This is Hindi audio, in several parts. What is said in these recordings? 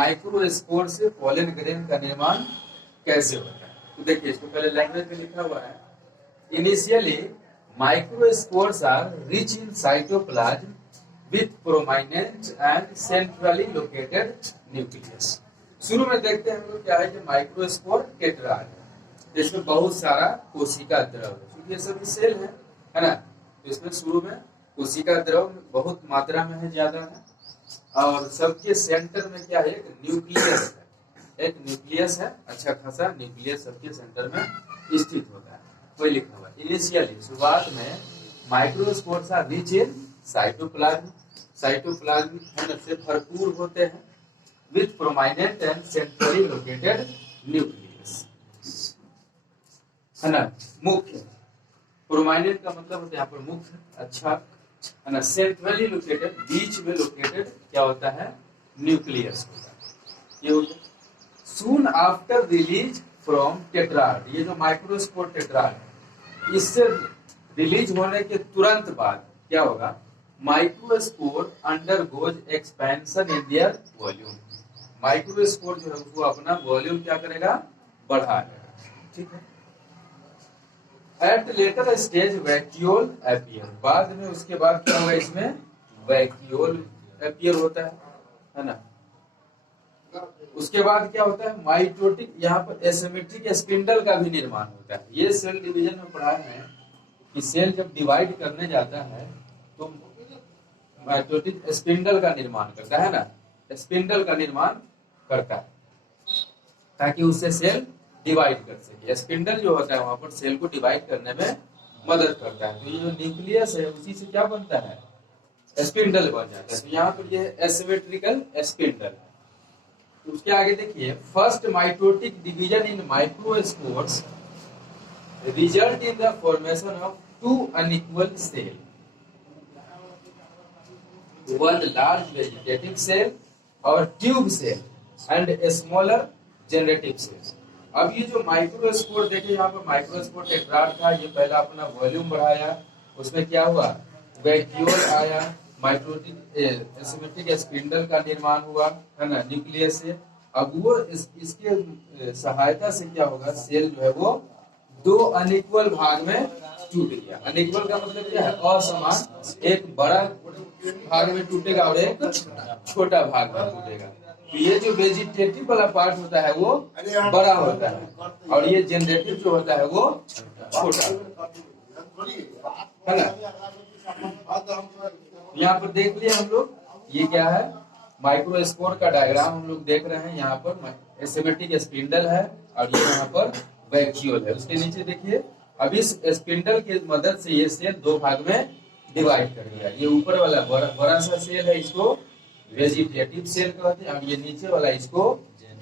माइक्रोस्पोर से पोलन ग्रेन का निर्माण कैसे होता है। तो देखिए इसको पहले लैंग्वेज में लिखा हुआ है, initially microspores are rich in cytoplasm with prominent and centrally located nucleus. शुरू में देखते हैं हम लोग क्या है कि माइक्रोस्पोर टेट्राड है, जिसमें बहुत सारा कोशिका द्रव है, क्योंकि ये सभी सेल है ना। तो इसमें शुरू में कोशिका द्रव बहुत मात्रा में है, ज्यादा है, और सबके सेंटर में क्या है, एक न्यूक्लियस है, एक न्यूक्लियस है, अच्छा खासा न्यूक्लियस सबके सेंटर में स्थित होता है। कोई लिखा हुआ इनिशियली शुरुआत में microspores are rich in cytoplasm, cytoplasm से भरपूर होते हैं, with prominent and centrally located nucleus, है ना। मुख्य प्रोमाइनेंट का मतलब होता है यहाँ पर मुख्य, अच्छा है ना। सेंट्रली लोकेटेड बीच में लोकेटेड क्या होता है, न्यूक्लियस होता है। ये होता है soon after release from tetrad, ये जो माइक्रोस्पोर टेट्राड है, इससे रिलीज होने के तुरंत बाद क्या होगा, microspore undergoes expansion in their volume. Microspore जो है वो अपना वॉल्यूम क्या करेगा, बढ़ाएगा, ठीक है। At later stage vacuole appear, बाद में उसके बाद क्या होगा, इसमें वैक्यूल एपियर होता है ना। उसके बाद क्या होता है, माइटोटिक, यहाँ पर एसिमेट्रिक स्पिंडल का भी निर्माण होता है। ये सेल डिवीजन में पढ़ाए हैं कि सेल जब डिवाइड करने जाता है तो माइटोटिक स्पिंडल का निर्माण करता है ना, स्पिंडल का निर्माण करता है ताकि उससे सेल डिवाइड कर सके। स्पिंडल जो होता है वहां पर सेल को डिवाइड करने में मदद करता है। तो ये जो न्यूक्लियस है उसी से क्या बनता है, स्पिंडल बन जाता है। तो यहाँ पर ये एसिमेट्रिकल स्पिंडल है। तो उसके आगे देखिए, first mitotic division in microspores result in the formation of two unequal cell, one large vegetative cell और tube cell and a smaller generative cell. अब ये जो माइक्रोस्पोर देखिए, यहाँ पर माइक्रोस्पोर टेट्राड था, ये पहला अपना वॉल्यूम बढ़ाया, उसमें क्या हुआ, वैक्यूल आया, माइटोटिक एसिमेट्रिक स्पिंडल का निर्माण हुआ, है ना, न्यूक्लियस से। अब वो इसके सहायता से क्या होगा, सेल जो है वो दो अनइक्वल भाग में टूट गया। अनइक्वल का मतलब क्या है, असमान, एक बड़ा भाग में टूटेगा और एक छोटा भाग में टूटेगा। तो ये जो वेजिटेटिव वाला पार्ट होता है वो बड़ा होता है और ये जनरेटिव जो होता है वो छोटा, है ना। यहाँ पर देख लिया हम लोग, ये क्या है, माइक्रोस्पोर का डायग्राम हम लोग देख रहे हैं। यहाँ पर एसिमेट्रिक स्पिंडल है और ये यहाँ पर वैक्यूल है। उसके नीचे देखिए, अब इस स्पिंडल की मदद से ये सेल दो भाग में डिवाइड कर दिया। ये ऊपर वाला बड़ा सा सेल है, इसको वेजिटेटिव सेल कहते हैं, और ये नीचे वाला इसको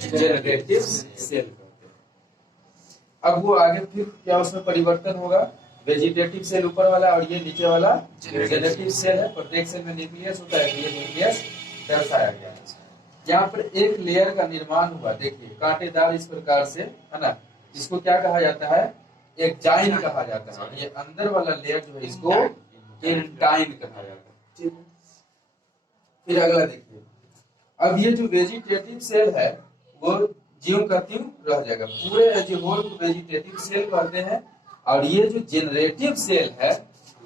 जनरेटिव सेल कहते हैं। अब वो आगे फिर क्या उसमें परिवर्तन होगा, वेजिटेटिव सेल ऊपर वाला और ये नीचे वाला जनरेटिव सेल है। प्रत्येक सेल में न्यूक्लियस होता है, ये न्यूक्लियस दर्शाया गया है। यहाँ पर एक लेयर का निर्माण हुआ, देखिए कांटेदार इस प्रकार से, है ना। इसको क्या कहा जाता है, एक जाइन कहा जाता है। ये अंदर वाला लेयर जो है इसको इंटाइन कहा जाता है, ठीक है। फिर अगला देखिए, अब ये जो वेजिटेटिव सेल है वो ज्यों का त्यों रह जाएगा, पूरे एज ए होल को वेजिटेटिव सेल कहते हैं। और ये जो जनरेटिव सेल है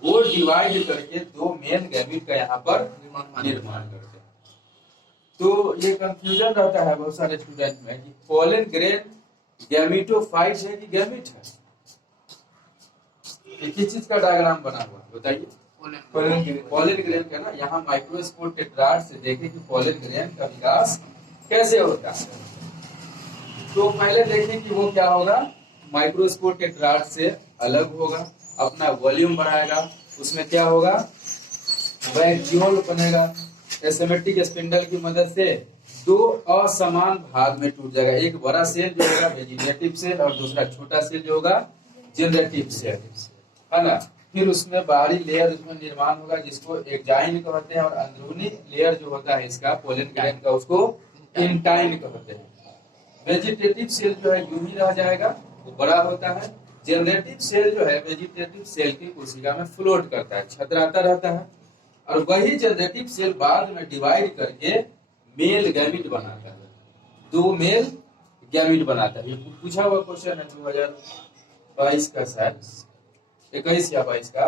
वो डिवाइड करके दो मेन गैमेट का यहाँ पर निर्माण करते हैं। तो ये कंफ्यूजन रहता है बहुत सारे स्टूडेंट में कि पोलन ग्रेन गैमेटोफाइट है कि गैमेट है। किस चीज का डायग्राम बना हुआ बताइए, पोलन ग्रेन का ना। यहाँ माइक्रोस्पोर टेट्राड से देखें कि पोलन ग्रेन का विकास कैसे होता है। तो पहले देखें कि वो क्या होगा, माइक्रोस्पोर टेट्राड से अलग होगा, अपना वॉल्यूम बढ़ाएगा, उसमें क्या होगा, वैक्यूल बनेगा, एसिमेट्रिक स्पिंडल की मदद से दो असमान भाग में टूट जाएगा। एक बड़ा सेल जो होगा वेजिटेटिव सेल और दूसरा छोटा सेल जो होगा जनरेटिव सेल, है ना। फिर उसमें बाहरी लेयर उसमें निर्माण होगा जिसको एक्जाइन कहते हैं, और अंदरूनी लेयर जो होता है इसका पोलन ग्रेन का उसको इंटाइन कहते हैं। वेजिटेटिव सेल जो है यूं ही रह जाएगा, वो बड़ा होता है। जनरेटिव सेल जो है वेजिटेटिव सेल की कोशिका में फ्लोट करता है, छतराता रहता है, और वही जनरेटिव सेल बाद में डिवाइड करके मेल गैमेट बनाता है। 2 मेल गैमीट बनाता है। ये पूछा हुआ क्वेश्चन है 2022 का, शायद 21 या 22 का,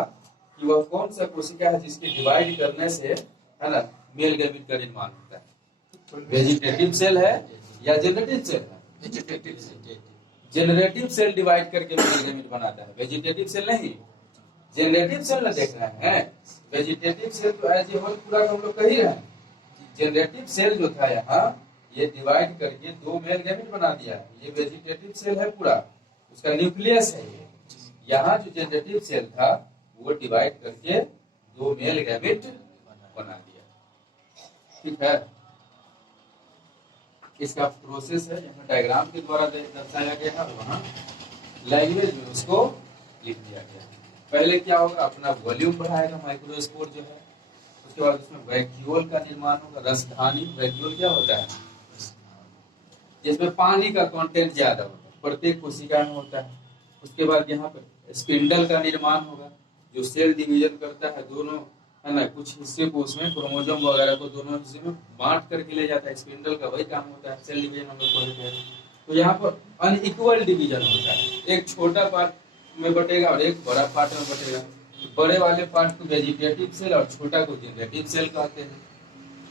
कि वह कौन सा कोशिका है जिसके डिवाइड करने से, है ना, मेल गैमीट का निर्माण होता है। वेजिटेटिव सेल है या जनरेटिव सेल है? जनरेटिव सेल डिवाइड करके मेल गैमीट बनाता है, वेजिटेटिव सेल नहीं। जनरेटिव सेल ना देख रहे हैं, वेजिटेटिव सेल तो एज ए होल पूरा हम लोग कह ही रहे हैं। जनरेटिव सेल जो था यहाँ, ये डिवाइड करके 2 मेल गैमीट बना दिया है। ये वेजिटेटिव सेल है पूरा, उसका न्यूक्लियस है ये। यहाँ जो जनरेटिव सेल था वो डिवाइड करके 2 मेल गैमीट बना दिया। ठीक है, इसका प्रोसेस है, यहाँ डायग्राम के द्वारा दर्शाया गया है, वहाँ लैंग्वेज में उसको लिख दिया गया है। पहले क्या होगा, अपना वॉल्यूम बढ़ाएगा माइक्रोस्पोर जो है, उसके बाद उसमें वैक्यूल का निर्माण होगा। रसधानी वैक्यूल क्या होता है? जिसमें पानी का कंटेंट ज्यादा होता है, प्रत्येक कोशिका में होता है। उसके बाद यहाँ पर स्पिंडल का निर्माण होगा, जो सेल डिवीजन करता है दोनों, है ना, कुछ हिस्से को उसमें क्रोमोसोम वगैरह को दोनों हिस्से में बांट करके ले जाता है। स्पिंडल का वही काम होता है, सेल डिवीजन हम लोग पढ़ते हैं। तो यहाँ पर अनइक्वल डिवीजन होता है, एक छोटा पार्ट में बटेगा और एक बड़ा पार्ट में बटेगा। बड़े वाले पार्ट को वेजिटेटिव सेल और छोटा को जनरेटिव सेल कहते हैं,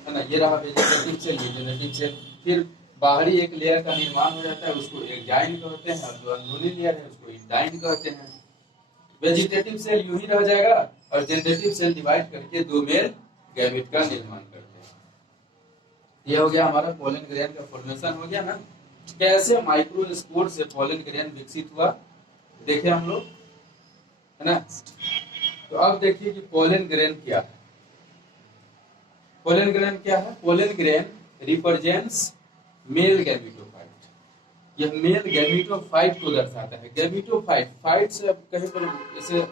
है ना। ये रहा वेजिटेटिव सेल, ये जनरेटिव सेल। फिर बाहरी एक लेयर का निर्माण हो जाता है, उसको एक्जाइन कहते हैं, और जो अंदरूनी लेयर है उसको इंडाइन कहते हैं। वेजिटेटिव सेल यूं ही रह जाएगा और जनरेटिव सेल डिवाइड करके 2 मेल गैमीट का निर्माण करते हैं। ये हो गया हमारा पोलन ग्रेन का फॉर्मेशन हो गया ना। कैसे माइक्रोस्पोर से पोलन ग्रेन विकसित हुआ देखे हम लोग, है ना। तो अब देखिए कि पोलन ग्रेन क्या है। पोलन ग्रेन क्या है? Pollen grain represents male gametophyte. यह मेल गैमीटोफाइट को दर्शाता है। गैमीटोफाइट, फाइट से अब कहीं पर ऐसे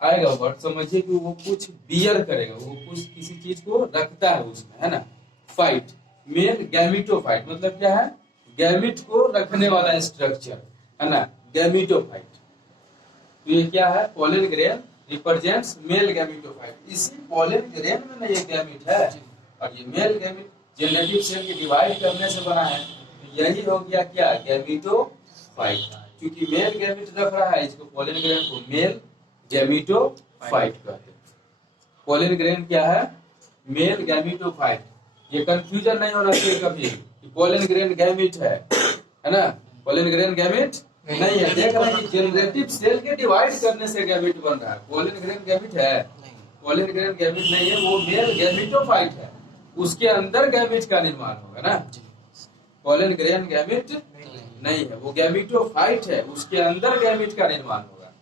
आएगा वर्ड, समझिए कि वो कुछ बियर करेगा, वो कुछ किसी चीज को रखता है उसमें, है ना। फाइट, मेल गैमीटोफाइट मतलब क्या है? गैमीट को रखने वाला स्ट्रक्चर, है ना, गैमीटोफाइट। तो ये क्या है? Pollen grain represents male gametophyte. इसी पोलन ग्रेन में ना ये गैमीट है, और ये मेल गैमीट जेनेटिक सेल के डिवाइड करने से बना है। तो यही हो गया क्या? गैमीटोफाइट। क्योंकि मेल गैमीट रख रहा है, इसको पोलन ग्रेन को मेल गैमीटोफाइट कहते हैं। पोलन ग्रेन क्या है? Mail gametophyte. ये कंफ्यूजन नहीं होना चाहिए कभी कि पोलन ग्रेन गैमीट है ना। पोलन ग्रेन गैमीट नहीं है। देख रहे हैं जनरेटिव सेल के डिवाइड करने से गैमीट बन रहा है। पोलन ग्रेन गैमीट है? पोलन ग्रेन गैमीट नहीं है, वो मेल गैमीटोफाइट है। उसके अंदर गैमीट का निर्माण होगा ना। पोलन ग्रेन गैमीट नहीं है, वो गैमीटोफाइट है, उसके अंदर गैमीट का निर्माण होगा।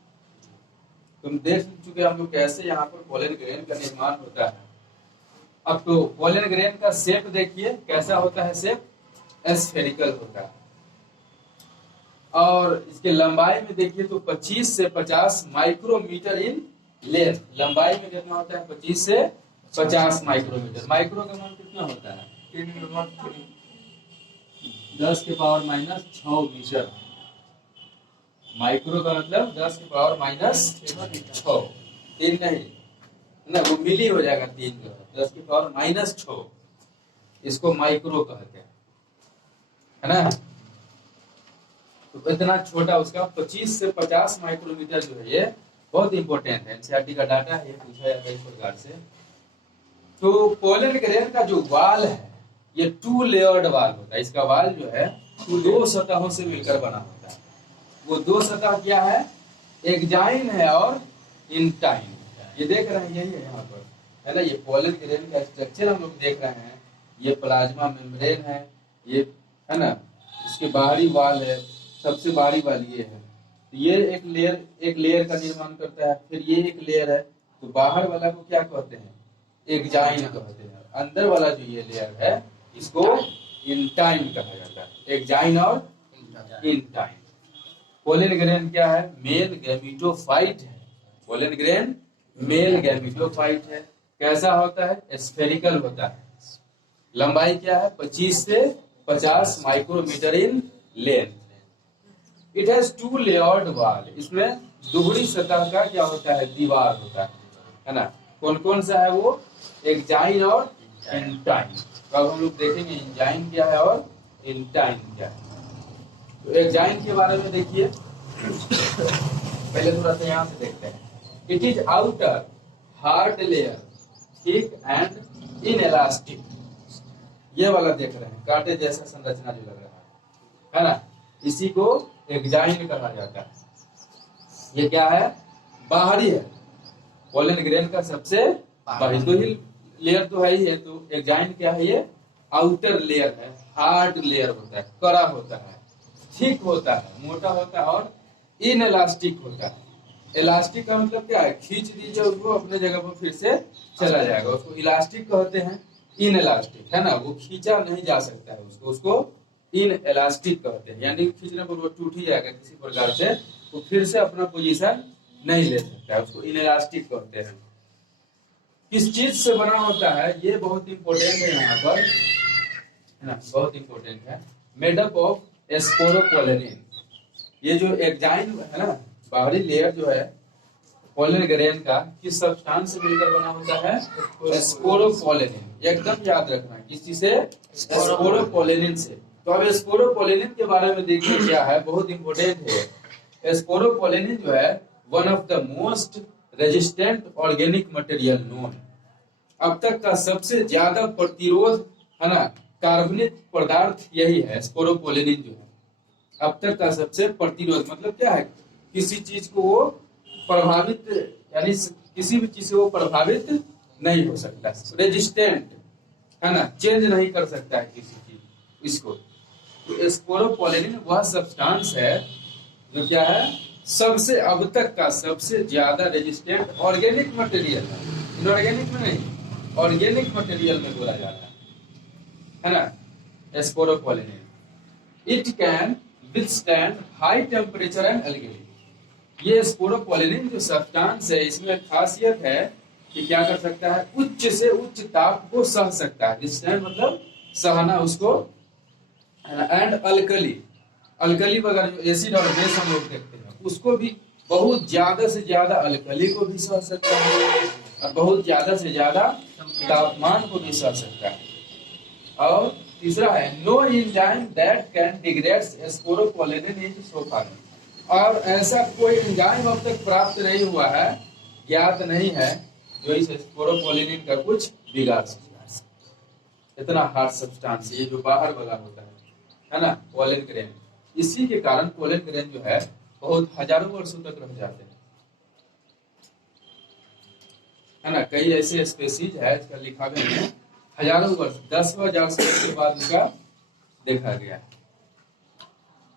तुम देख चुके हम लोग कैसे यहाँ पर पोलन ग्रेन का निर्माण होता है। अब तो पोलन ग्रेन का शेप देखिए कैसा होता है। शेप स्फेरिकल होता है, और इसके लंबाई में देखिए तो 25 से 50 माइक्रोमीटर इन लेंथ। लंबाई में कितना होता है? 25 से 50 माइक्रोमीटर। माइक्रो का मान कितना होता है? 10 के पावर माइनस 6 मीटर। माइक्रो का मतलब 10 के पावर माइनस 6, 3 नहीं ना, वो मिली हो जाएगा 3 का, 10 के पावर माइनस 6, इसको माइक्रो कहते हैं, है ना। तो इतना छोटा उसका 25 से 50 माइक्रोमीटर जो है, ये बहुत इंपॉर्टेंट है। एनसीईआरटी का डाटा है, ये पूछा जाता है इस प्रकार से। तो पोलन ग्रेन का जो वाल है ये 2 लेयर्ड वाल होता है। इसका वाल जो है 2 सतहों से मिलकर बना होता है। वो 2 सतह क्या है? एक्जाइन है और इंटाइन। ये देख रहे हैं, यही है यहाँ पर, है ना। ये पोलन ग्रेन का स्ट्रक्चर हम लोग देख रहे हैं। ये प्लाज्मा मेम्ब्रेन है, ये, है ना, इसके बाहरी वाल है, सबसे बाहरी वाल ये है। तो ये एक लेयर का निर्माण करता है। फिर ये एक लेयर है, तो बाहर वाला को क्या कहते हैं? एक्जाइन कहते हैं। अंदर वाला जो ये लेयर है इसको इंटाइन कहा जाता है। एक्जाइन और इंटाइन। पोलन ग्रेन क्या है? मेल गैमीटोफाइट है। पोलन ग्रेन मेल गैमीटोफाइट है। कैसा होता है? स्फेरिकल होता है। लंबाई क्या है? 25 से 50 micrometre in length. It has 2 layered wall. इसमें दोहरी सतह का क्या होता है? दीवार होता है ना। कौन कौन सा है वो? एक्जाइन और इंटाइन। तो अब हम लोग देखेंगे इंजाइन क्या है और इंटाइन क्या है? तो एग्जाइन के बारे में देखिए, पहले थोड़ा सा यहाँ से देखते हैं। It is outer hard layer thick and inelastic. ये वाला देख रहे हैं, कांटे जैसा संरचना जो लग रहा है ना, इसी को एग्जाइन कहा जाता है। ये क्या है? बाहरी है, पोलन ग्रेन का सबसे बाहरी तो ही लेयर तो है ही है। तो एग्जाइन क्या है? ये आउटर लेयर है, हार्ड लेयर होता है, कड़ा होता है, थिक होता है, मोटा होता है और इनएलास्टिक होता है। इलास्टिक का मतलब क्या है? खींच दीजिए उसको अपने जगह पर फिर से चला जाएगा, उसको इलास्टिक कहते हैं। इनएलास्टिक है ना, वो खींचा नहीं जा सकता है, उसको इनएलास्टिक कहते हैं। यानी खींचने पर वो टूट ही जाएगा किसी प्रकार से, वो फिर से अपना पोजीशन नहीं ले सकता है, उसको इनएलास्टिक कहते हैं। किस चीज से बना होता है? ये बहुत इंपॉर्टेंट है यहाँ पर, है ना, बहुत इंपॉर्टेंट है। Made up of sporopollenin. ये जो एग्जाइन है ना, बाहरी लेयर जो है पोलन ग्रेन का, किस सब्सटेंस से मिलकर बना होता है? स्पोरोपोलेनिन। एकदम याद रखना, किसी से? स्पोरोपोलेनिन से। तो अब स्पोरोपोलेनिन के बारे में देखिए क्या है, बहुत इंपॉर्टेंट है। स्पोरोपोलेनिन जो है one of the most resistant organic material known. अब तक का सबसे ज्यादा प्रतिरोध है ना कार्बनिक पदार्थ यही है, स्पोरोपोलेनिन जो है। अब तक का सबसे प्रतिरोध मतलब क्या है? किसी चीज को वो प्रभावित, यानी किसी भी चीज से वो प्रभावित नहीं हो सकता, रेजिस्टेंट है ना, चेंज नहीं कर सकता है किसी चीज इसको। तो स्पोरोपोलेनिन वह सब्सटेंस है जो क्या है? सबसे अब तक का सबसे ज्यादा रेजिस्टेंट ऑर्गेनिक मटेरियल है, इनऑर्गेनिक में नहीं, ऑर्गेनिक मटेरियल में बोला जाता है ना sporopollenin. It can withstand high temperature and alkali. ये स्पोरोपोलेनिन जो सब्सटेंस है, इसमें खासियत है कि क्या कर सकता है? उच्च से उच्च ताप को सह सकता है। विथस्टैंड मतलब सहना उसको, एंड अल्कली, अल्कली वगैरह जो एसिड और बेस हम लोग देखते हैं, उसको भी बहुत ज्यादा से ज्यादा अल्कली को भी सह सकता है और बहुत ज्यादा से ज्यादा तापमान को भी सह सकता है। और तीसरा है no enzyme that can degrade sporopollenin into सोफानिन। और ऐसा कोई एंजाइम अब तक प्राप्त नहीं हुआ है, ज्ञात नहीं है, जो इस स्पोरोपोलेनिन का कुछ बिगाड़ सकता है। इतना हार्ड सब्सटेंस ये जो बाहर वाला होता है ना, पोलन ग्रेन। इसी के कारण पोलन ग्रेन जो है बहुत हजारों वर्षों तक रह जाते हैं, है ना। कई ऐसे स्पेसीज है इसका लिखा गया है हजारों वर्ष, 10,000 साल के बाद इसका देखा गया।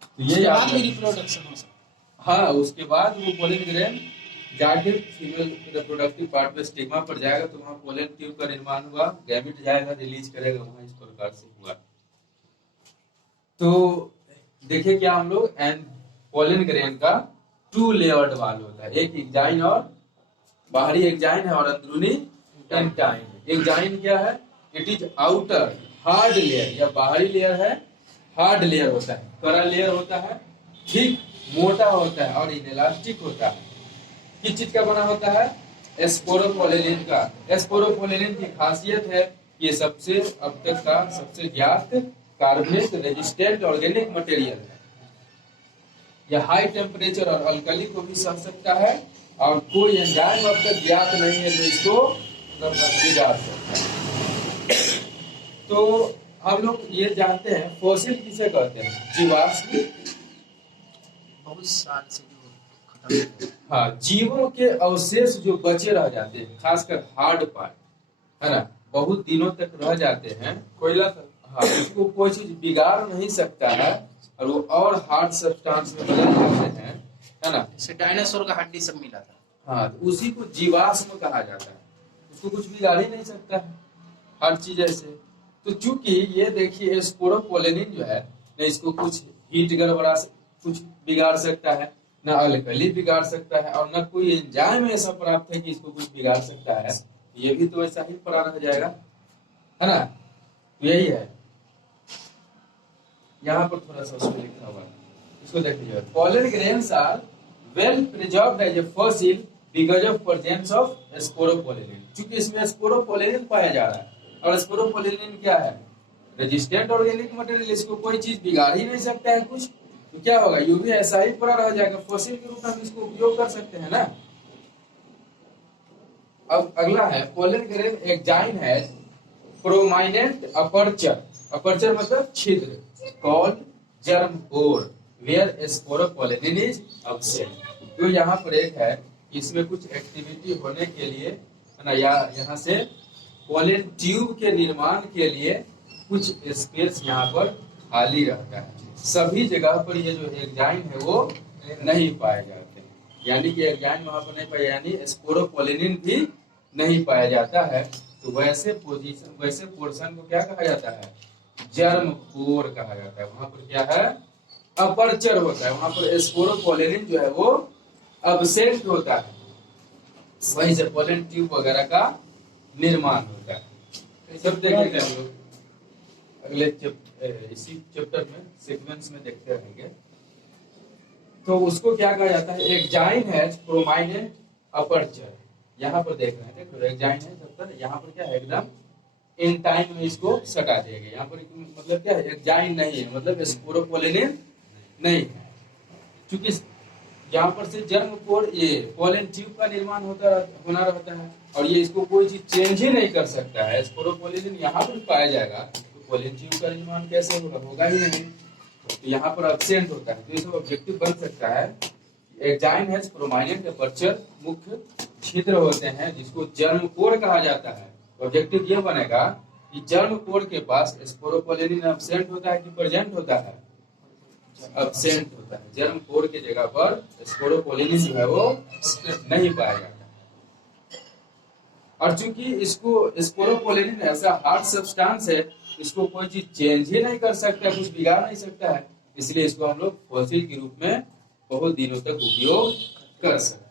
तो ये रिप्रोडक्शन हो सकता। हाँ, उसके बाद वो पोलन ग्रेन जाके फीमेल रिप्रोडक्टिव पार्ट में स्टिग्मा पर जाएगा, तो वहाँ पोलन ट्यूब का निर्माण हुआ, गैमेट जाएगा, रिलीज करेगा, वहाँ इस प्रकार से हुआ। तो देखिए क्या हम लोग, एंड पोलन ग्रेन का 2 लेयर्ड वाल होता है, एक एग्जाइन और बाहरी एग्जाइन है और अंदरूनी इंटाइन। एग्जाइन क्या है? It is outer hard layer, या बाहरी लेयर है, हार्ड लेयर होता है, कड़ा लेयर होता है, ठीक मोटा होता है और इनएलास्टिक होता है। किस चीज का बना होता है? स्पोरोपोलेनिन का। स्पोरोपोलेनिन की खासियत है ये सबसे अब तक का सबसे ज्ञात कार्बनिक रेजिस्टेंट ऑर्गेनिक मटेरियल है। यह हाई टेम्परेचर और अल्कली को भी सह सकता है और कोई एंजाइम अब तक ज्ञात नहीं है जो इसको बिगाड़ सकता है। तो हम लोग ये जानते हैं फॉसिल किसे कहते हैं? जीवाश्म, बहुत साल से जो खत्म। हाँ, जीवों के अवशेष जो बचे रह जाते हैं, खासकर हार्ड पार्ट, है ना, बहुत दिनों तक रह जाते हैं। कोयला, हाँ, उसको कोई चीज बिगाड़ नहीं सकता है और वो और हार्ड सब्सटेंस में बदल जाते हैं, है ना। जैसे डायनासोर का हड्डी सब मिला था, हाँ, तो उसी को जीवाश्म कहा जाता है। उसको कुछ बिगाड़ ही नहीं सकता है, हर चीज ऐसे। तो चूंकि ये देखिए स्पोरोपोलेनिन जो है, न इसको कुछ हीट गड़बड़ा कुछ बिगाड़ सकता है, न अल्कली बिगाड़ सकता है, और न कोई एंजाइम ऐसा प्राप्त है कि इसको कुछ बिगाड़ सकता है, ये भी तो ऐसा ही पड़ा रह जाएगा, है ना। यही है, यहाँ पर थोड़ा सा उसमें लिखा हुआ है, इसको देखिए। Pollen grains are well preserved as a fossil because of presence of sporopollenin. क्योंकि इसमें स्पोरोपोलेनिन पाया जा रहा है, और स्पोरोपोलेनिन क्या है? रेजिस्टेंट ऑर्गेनिक मटेरियल, इसको कोई चीज बिगाड़ ही नहीं सकता है कुछ, तो क्या होगा, ये भी ऐसा ही पड़ा रह जाएगा, फॉसिल के रूप में हम इसको उपयोग कर सकते हैं ना। अब अगला है पोलन ग्रेन एग्जाइन है प्रोमाइनेंट अपर्चर, अपर्चर मतलब छिद्र, called germ pore where sporopollenin is absent. तो यहाँ पर एक है, इसमें कुछ एक्टिविटी होने के लिए है ना, यहाँ से पोलन ट्यूब के निर्माण के लिए कुछ स्पेस यहाँ पर खाली रहता है। सभी जगह पर ये जो एग्जाइन है वो नहीं पाए जाते हैं, यानी कि एग्जाइन वहां पर नहीं पाया, यानी स्पोरोपोलेनिन भी नहीं पाया जाता है। तो वैसे पोजीशन, वैसे पोर्शन को क्या कहा जाता है, जर्म पोर कहा जाता है। वहां पर क्या है, अपर्चर होता है, वहां पर स्पोरोपोलेनिन जो है वो अब्सेंट होता है, वहीं से पोलन ट्यूब वगैरह का निर्माण होता है। सब देखेंगे हम लोग अगले इसी चैप्टर में, सीक्वेंस में देखते रहेंगे। तो उसको क्या कहा जाता है, एग्जाइन है प्रोमाइनेंट अपर्चर। यहाँ पर देख रहे हैं, देखो एग्जाइन है जब तक, यहाँ पर क्या है, एकदम इन टाइम में इसको सटा देगा। यहाँ पर मतलब क्या है, एग्जाइन नहीं है, मतलब स्पोरोपोलेनिन नहीं है। चूंकि यहाँ पर से जर्म पोर, ये पोलन ट्यूब का निर्माण होना रहता है, और ये इसको कोई चीज चेंज ही नहीं कर सकता है। स्पोरोपोलेनिन यहाँ पर पाया जाएगा, तो पोलन ट्यूब का निर्माण कैसे होगा, होगा ही नहीं। तो यहाँ पर एब्सेंट होता है, तो इसका ऑब्जेक्टिव बन सकता है एग्जाइन है प्रोमाइनेंट अपर्चर, मुख्य छिद्र होते हैं जिसको जर्म पोर कहा जाता है। ऑब्जेक्टिव ये बनेगा कि जर्म पोर के पास स्पोरोपोलेनिन एब्सेंट होता है कि प्रेजेंट होता है, एब्सेंट होता है। जर्म पोर की जगह पर स्पोरोपोलेनिन जो है वो नहीं पाया जाता है। और चूंकि इसको स्पोरोपोलेनिन ऐसा हार्ड सब्सटेंस है, इसको कोई चीज चेंज ही नहीं कर सकता, कुछ बिगाड़ नहीं सकता है, इसलिए इसको हम लोग फॉसिल के रूप में बहुत दिनों तक उपयोग कर सकते हैं।